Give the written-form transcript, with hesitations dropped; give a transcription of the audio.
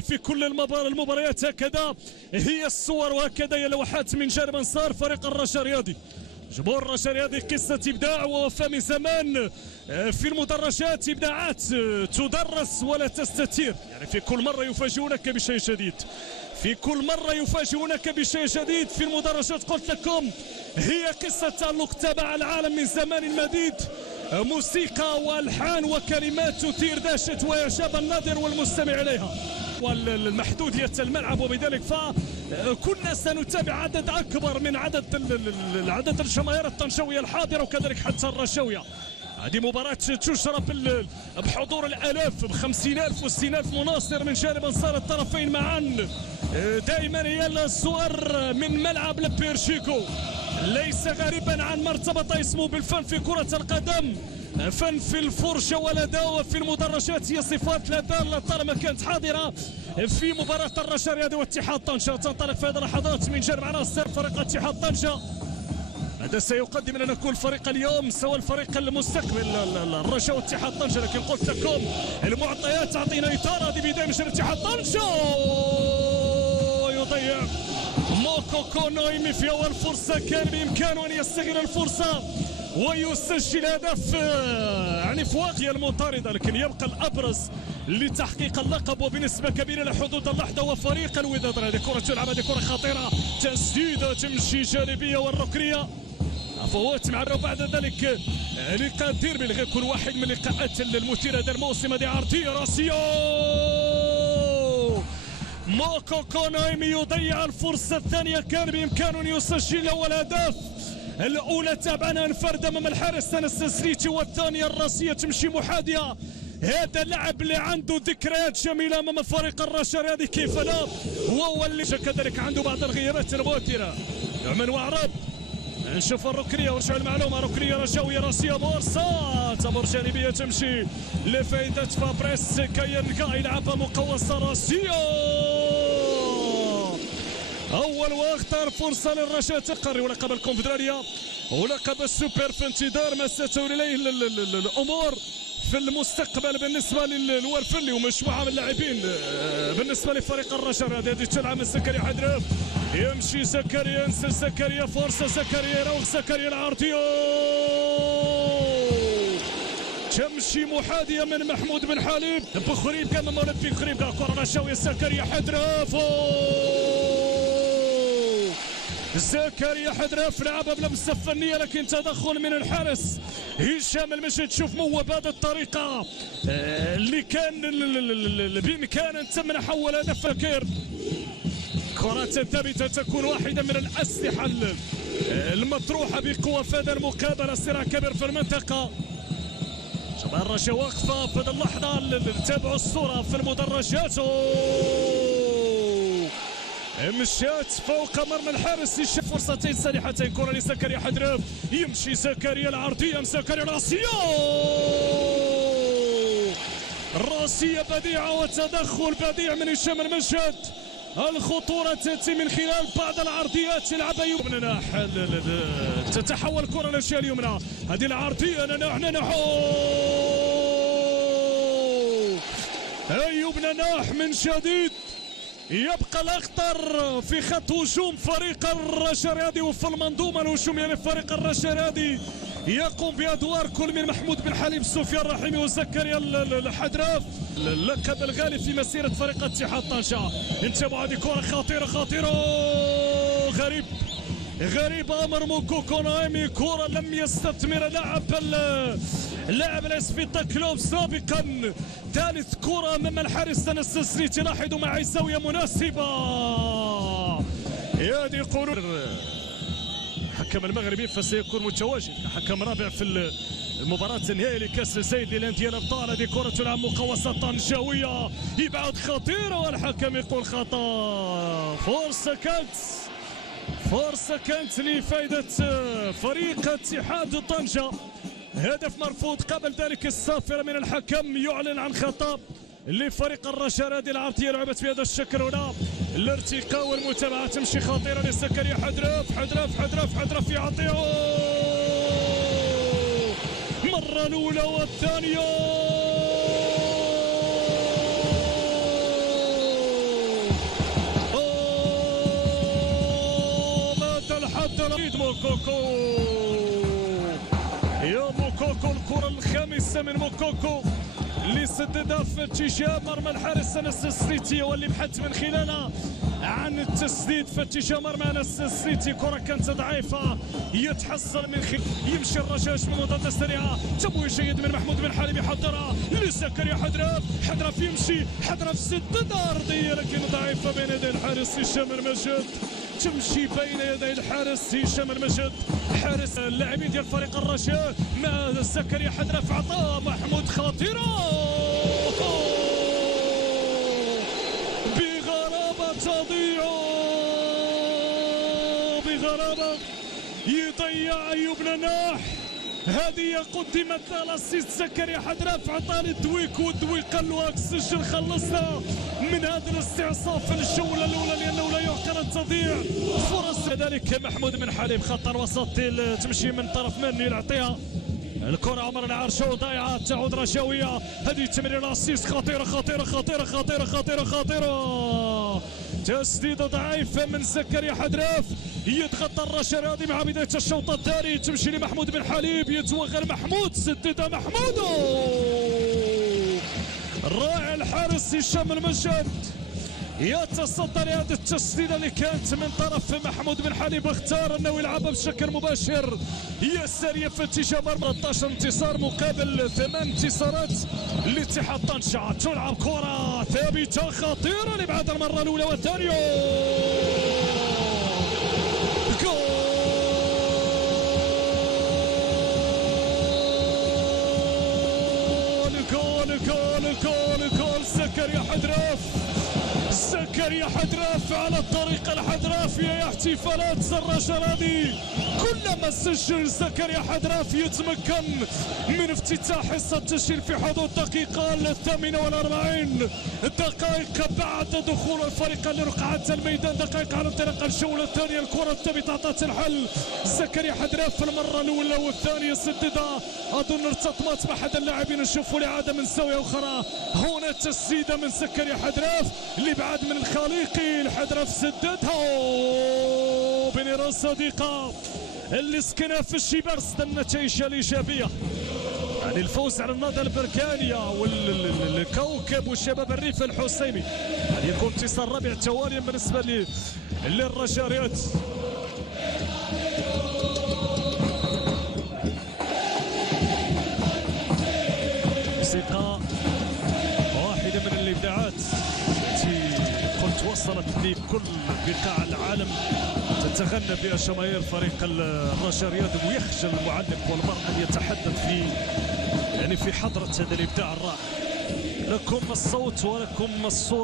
في كل المباريات هكذا هي الصور وهكذا هي لوحات من جانب انصار فريق الرجاء الرياضي. جمهور الرجاء الرياضي قصة إبداع ووفاء من زمان في المدرجات، إبداعات تدرس ولا تستثير، يعني في كل مرة يفاجئونك بشيء جديد، في كل مرة يفاجئونك بشيء جديد في المدرجات. قلت لكم هي قصة تألق تبع العالم من زمان مديد، موسيقى والحان وكلمات تثير دهشة وإعجاب الناظر والمستمع إليها والمحدودية الملعب، وبذلك فكنا سنتابع عدد أكبر من عدد الجماهير الطنجاوية الحاضرة وكذلك حتى الرجاوية. هذه مباراة تجرى بحضور الآلاف، ب50,000 و60,000 مناصر من جانب أنصار الطرفين معا. دائما هي الصور من ملعب لبيرشيكو، ليس غريبا عن ما ارتبط اسمه بالفن في كرة القدم، فن في الفرشة والأداء وفي المدرجات، هي صفات لطالما كانت حاضرة في مباراة الرجاء الرياضي واتحاد طنجة. تنطلق في هذه اللحظات من جانب عناصر فريق اتحاد طنجة. هذا سيقدم لنا كل فريق اليوم سواء الفريق المستقبل الرجاء واتحاد طنجة، لكن قلت لكم المعطيات تعطينا إثارة. هذه بداية من جانب اتحاد طنجة، يضيع موكوكو نويمي في أول فرصة، كان بإمكانه أن يستغل الفرصة ويسجل هدف يعني في واقع المطاردة، لكن يبقى الأبرز لتحقيق اللقب وبنسبة كبيرة لحدود اللحظة وفريق الوداد. هذه كرة تلعب، هذه كرة خطيرة، تسديدة تمشي جانبية والركنية فوت معنا. وبعد ذلك لقاء ديربي اللي غيكون واحد من اللقاءات المثيرة هذا الموسم. هذه عرضية راسية، موكوكو نايمي يضيع الفرصة الثانية، كان بإمكانه أن يسجل أول هدف. الأولى تابعنا انفرد أمام الحارس أنس السليتي، والثانية الراسية تمشي محاذية. هذا اللاعب اللي عنده ذكريات جميلة أمام فريق الرجاء الرياضي كيف لا، وهو اللي كذلك عنده بعض الغيابات المؤثرة. من وعرب نشوف الركنية ورجع المعلومة، ركنية رجاوية راسية بورصة تمر جانبية تمشي لفائدة فابريس كاينكا، يلعبها مقوسة راسية. أول وأخطر فرصة للرجاء تقري ولقب الكونفدرالية ولقب السوبر، في انتظار ما ستولي إليه الأمور في المستقبل بالنسبة للورفلي ومجموعة من اللاعبين بالنسبة لفريق الرجاء. هذه تلعب من زكريا حدرف، يمشي زكريا، ينزل زكريا، فرصة زكريا، يروح زكريا العرضية، تمشي محاذية من محمود بن حليب بخريب كان من اولمبيك خريب، كرة رشاوية زكريا حدرف، زكريا حدرف لعبها بلمسة فنية لكن تدخل من الحارس هشام المشهد. شوف مو بهذه الطريقة اللي كان بإمكان أن تم حول هدف فكير. كرة ثابتة تكون واحدة من الأسلحة المطروحة بقوة في هذه المقابلة، صراع كبير في المنطقة. جماهير الرجاء واقفة في هذه اللحظة، تابعوا الصورة في المدرجات. مشات فوق مرمى الحارس، فرصتين سانحتين، كرة لزكريا حدرف، يمشي زكريا العرضية، زكريا راسية بديعة وتدخل بديع من هشام المشهد. الخطورة تأتي من خلال بعض العرضيات يلعبها يمنى ناح، تتحول كرة للجهة اليمنى، هذه العرضية ننح أيوب نناح من جديد. يبقى الأخطر في خط هجوم فريق الرجاء الرياضي وفي المنظومة الهجومية لفريق الرجاء الرياضي، يقوم بأدوار كل من محمود بن حليب، سفيان الرحيمي وزكريا الحدراف، اللقب الغالي في مسيرة فريق اتحاد طنجة. انتبهوا، هذه كرة خطيرة غريب أمر موكوكو نايمي، كرة لم يستثمر لاعب الاسبيتا كلوب سابقا. ثالث كرة امام الحارس أنس السليتي، لاحظوا معي زاوية مناسبة. هذه قرار الحكم المغربي فسيكون متواجد كحكم رابع في المباراة النهائية لكأس زايد للأندية الأبطال. هذه كرة تلعب مقوسة طنجاوية، إبعاد خطيرة والحكم يقول خطأ. فرصة كانت لفائدة فريق اتحاد طنجة، هدف مرفوض. قبل ذلك الصافرة من الحكم يعلن عن خطأ لفريق الرجاء. هذه العرضية لعبت بهذا الشكل هنا، الارتقاء والمتابعة تمشي خطيرة لزكريا حدرف يعطيه مرة الأولى والثانية. تسديد موكوكو، يا موكوكو الكرة الخامسة من موكوكو اللي سددها في اتجاه مرمى الحارس انس السريتي، واللي بحث من خلالها عن التسديد في اتجاه مرمى انس السريتي. كرة كانت ضعيفة يتحصل من يمشي الرشاش من منطقة السريعة، تمويه جيد من محمود بن حليم يحضرها لزكريا حدراف، حدراف يمشي، حدراف سددها أرضية لكن ضعيفة بين يدي الحارس هشام المجد، تمشي بين يدي الحارس هشام المجد. حارس اللاعبين ديال فريق الرشاد مع زكريا حدراف، عطاه محمود خطيرة بغرابة تضيع، بغرابة يضيع أيوب نناح. هذه قدمت لاسيست زكريا حدراف، عطاني الدويك والدوي قال له هاك سجل خلصنا من هذا الاستعصاف في الجوله الاولى لانه لا يعقل التضييع فرص. كذلك محمود بن حليم خط وسط تمشي من طرف مني يعطيها الكرة عمر العرشو ضايعة، تعود رشاوية، هذه تمرير اسيست خطيرة خطيرة خطيرة خطيرة خطيرة خطيرة، تسديدة ضعيفة من زكريا حدراف، يتغطى الرشاوي مع بداية الشوط الثاني، تمشي لمحمود بن حليب، يتوغل محمود، سددها محمود، الرائع الحارس هشام المجد يتصدى لهذه التسديده اللي كانت من طرف محمود بن حليب، اختار انه يلعبها بشكل مباشر يساريه في اتجاه مرمى. 13 انتصار مقابل 8 انتصارات لاتحاد طنجة. تلعب كره ثابته خطيره لبعد المره الاولى والثانيه، جول جول جول جول زكريا حدراف، زكريا حدراف على الطريقة الحدرافية يا احتفالات الرشرادي. كلما سجل زكريا حدراف يتمكن من افتتاح حصة التسجيل في حدود الدقيقة 48 دقائق بعد دخول الفريق لرقعة الميدان، دقائق على انطلاق الجولة الثانية. الكرة الثابتة أعطت الحل زكريا حدراف في المرة الأولى والثانية، سددها أظن ارتطمت بأحد اللاعبين، نشوفوا الإعادة من زاوية أخرى. هنا تسديدة من زكريا حدراف اللي بعد من الخليقي، الحدراف سددها بنيرة صديقة اللي سكنها في الشبرس. النتائج الإيجابية يعني الفوز على النهضة البركانية والكوكب والشباب الريف الحسيمي، يعني يكون انتصار رابع تواليا بالنسبة للرجاليات. موسيقى واحدة من الإبداعات التي قلت وصلت لكل بقاع العالم، تتغنى بها جماهير فريق الرجاليات، ويخجل المعلق والمرء ان يتحدث في حضرة هذا الإبداع الرائع. لكم الصوت ولكم الصورة.